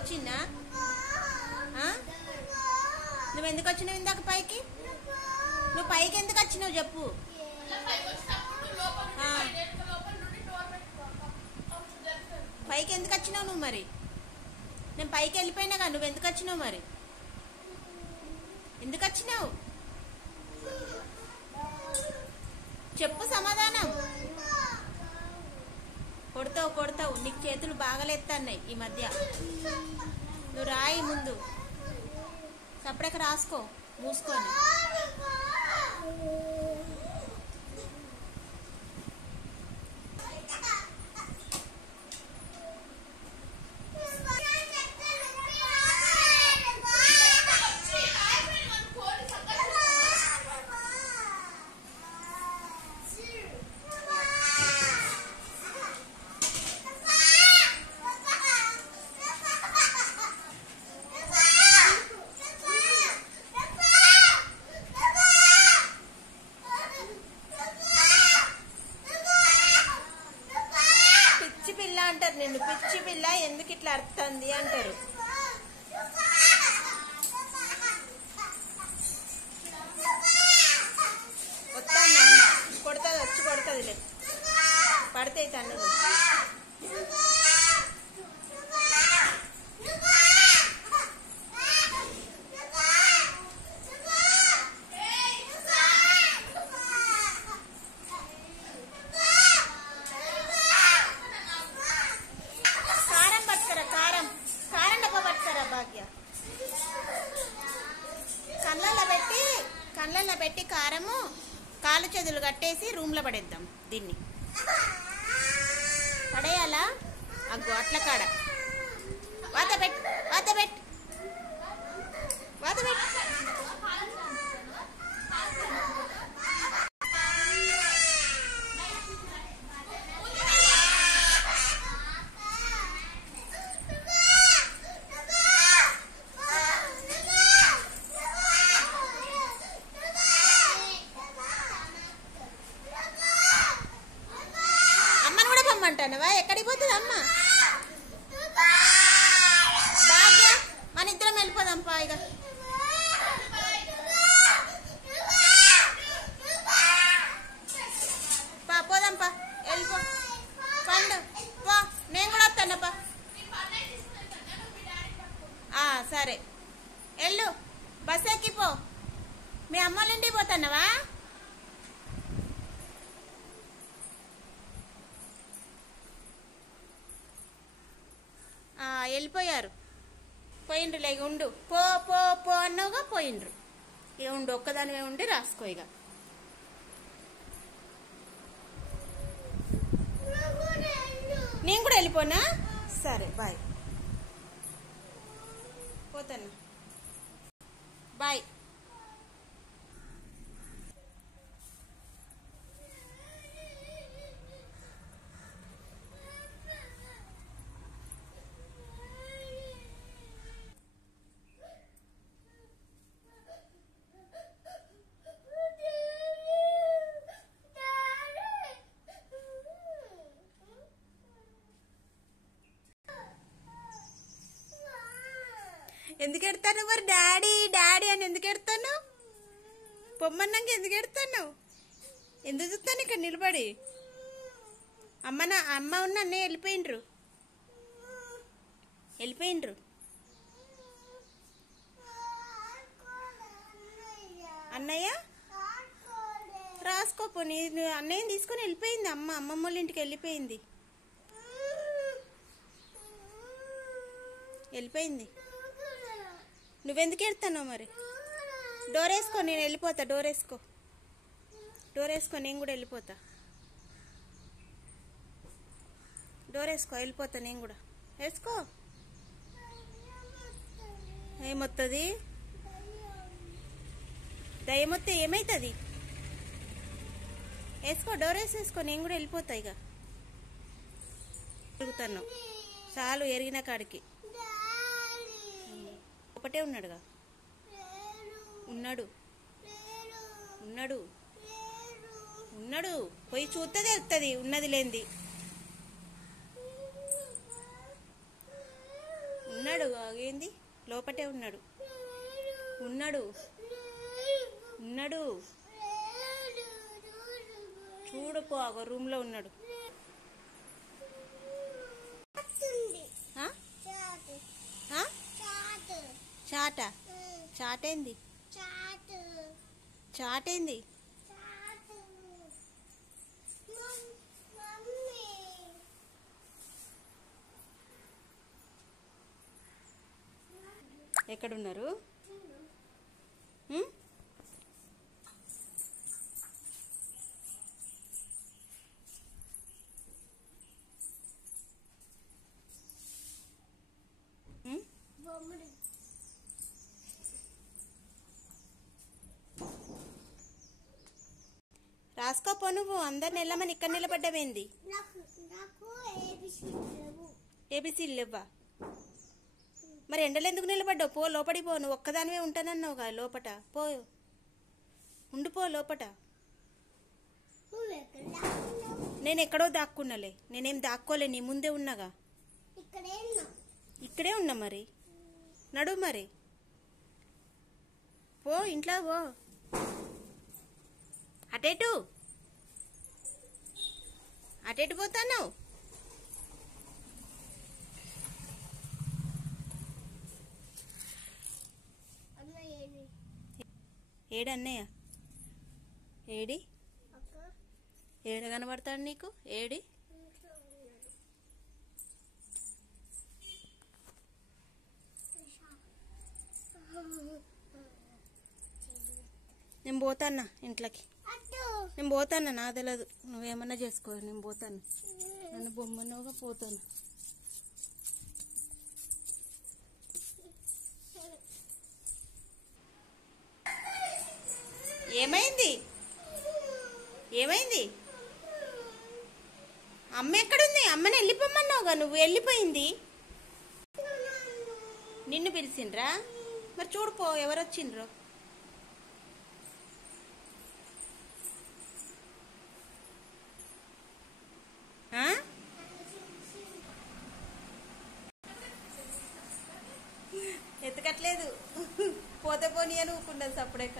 వచ్చిందా? నువ్వు ఎందుకు వచ్చినావు ఇందాక పైకి? నువ్వు పైకి ఎందుకు వచ్చినావు చెప్పు. పైకి ఎందుకు వచ్చినావు నువ్వు? మరి నేను పైకి వెళ్ళిపోయినా కదా, నువ్వు ఎందుకు వచ్చినావు? మరి ఎందుకు వచ్చినావు చెప్పు సమాధానం. కొడతావు నీకు చేతులు బాగాలేస్తున్నాయి ఈ మధ్య. నువ్వు రాయి ముందు, సపరేక రాసుకో మూసుకొని. అంటారు నిన్ను, పిచ్చి పిల్ల ఎందుకు ఇట్లా అర్థంది అంటారు. వస్తాను కొడుతుంది, వచ్చి కొడుతుంది, పడితే తన్నులు. కళ్ళల్లో పెట్టి కారము కాలు చేతులు కట్టేసి రూమ్లో పడేద్దాం. దీన్ని పడేయాలా? అగ్గో అట్ల కాడ వాత పెట్ అంటానవా? ఎక్కడికి పోతుంది అమ్మ? భాగ్య మన ఇద్దరం వెళ్ళిపోదాం పా. ఇక పోదాం పా, వెళ్ళిపో పండు పో. నేను కూడా వస్తానప్పా. సరే వెళ్ళు, బస్ ఎక్కిపో. మీ అమ్మ వాళ్ళ ఇంటికి పోతున్నావా? వెళ్ళిపోయారు, పోయిండ్రు. ఇక ఉండు, పో పో పో అన్నావుగా, పోయిండ్రు. ఇక ఉండు, ఒక్కదానివే ఉండి రాసుకో. ఇక నేను కూడా వెళ్ళిపోనా? సరే బాయ్, పోతాను, బాయ్. ఎందుకు ఎడతాను మరి? డాడీ డాడీ అని ఎందుకు ఎడతాను? పొమ్మన్నాక ఎందుకు ఎడతాను? ఎందుకు చూస్తాను ఇక్కడ నిలబడి? అమ్మ ఉన్న అన్నయ్య వెళ్ళిపోయిండ్రు. అన్నయ్య రాసుకోపో. అన్నయ్యని తీసుకొని వెళ్ళిపోయింది అమ్మ. అమ్మమ్మ వాళ్ళ ఇంటికి వెళ్ళిపోయింది. నువ్వెందుకు ఎడతావు మరి? డోర్ వేసుకో, నేను వెళ్ళిపోతా. డోర్ వేసుకో, నేను కూడా వెళ్ళిపోతా. డోర్ వేసుకో, వెళ్ళిపోతా నేను కూడా. వేసుకో. ఏమొస్తుంది? దయ్యమొత్తే ఏమవుతుంది? వేసుకో, డోర్ వేసేసుకో, నేను కూడా వెళ్ళిపోతా. ఇక తిరుగుతాను చాలు, ఎరిగిన కాడికి. ఒకటే ఉన్నాడుగా. ఉన్నాడు పోయి చూస్తే తెలుస్తుంది ఉన్నది లేనిది. ఉన్నాడు. ఏంది లోపటే ఉన్నాడు. ఉన్నాడు ఉన్నాడు చూడుకో రూమ్ లో ఉన్నాడు. చాట చాటేంది చాటేంది ఎక్కడున్నారు? రాసుకోపో నువ్వు. అందరిని వెళ్ళమని ఇక్కడ నిలబడ్డమేంది? ఏబిసిలు లేవా? మరి ఎండలు ఎందుకు నిలబడ్డావు? పో లోపడి పో. నువ్వు ఒక్కదానివే ఉంటానన్నావు కదా లోపట. పో ఉండిపో లోపట. నేను ఎక్కడో దాక్కున్నాలే. నేనేం దాక్కోలే, నీ ముందే ఉన్నాగా. ఇక్కడే ఉన్నా. మరి నడు. మరి పో ఇంట్లో పో. అటేటు అటేటు పోతాను. ఏడన్నయ్య ఏడి? ఏడ కనబడతాడు నీకు? ఏడి? నేను పోతాన్నా ఇంట్లోకి. నేను పోతాను. నా తెలియదు, నువ్వేమన్నా చేసుకో. నేను పోతాను. నన్ను బొమ్మనుగా పోతాను. ఏమైంది? ఏమైంది? అమ్మ ఎక్కడుంది? అమ్మని వెళ్ళిపోమన్నావుగా. నువ్వు వెళ్ళిపోయింది. నిన్ను పిలిచిండ్రా? మరి చూడుపో ఎవరు వచ్చిండ్రో. ఎత్తకట్లేదు. పోతే పోనీ అని ఊకుండదు సప్పుడేక.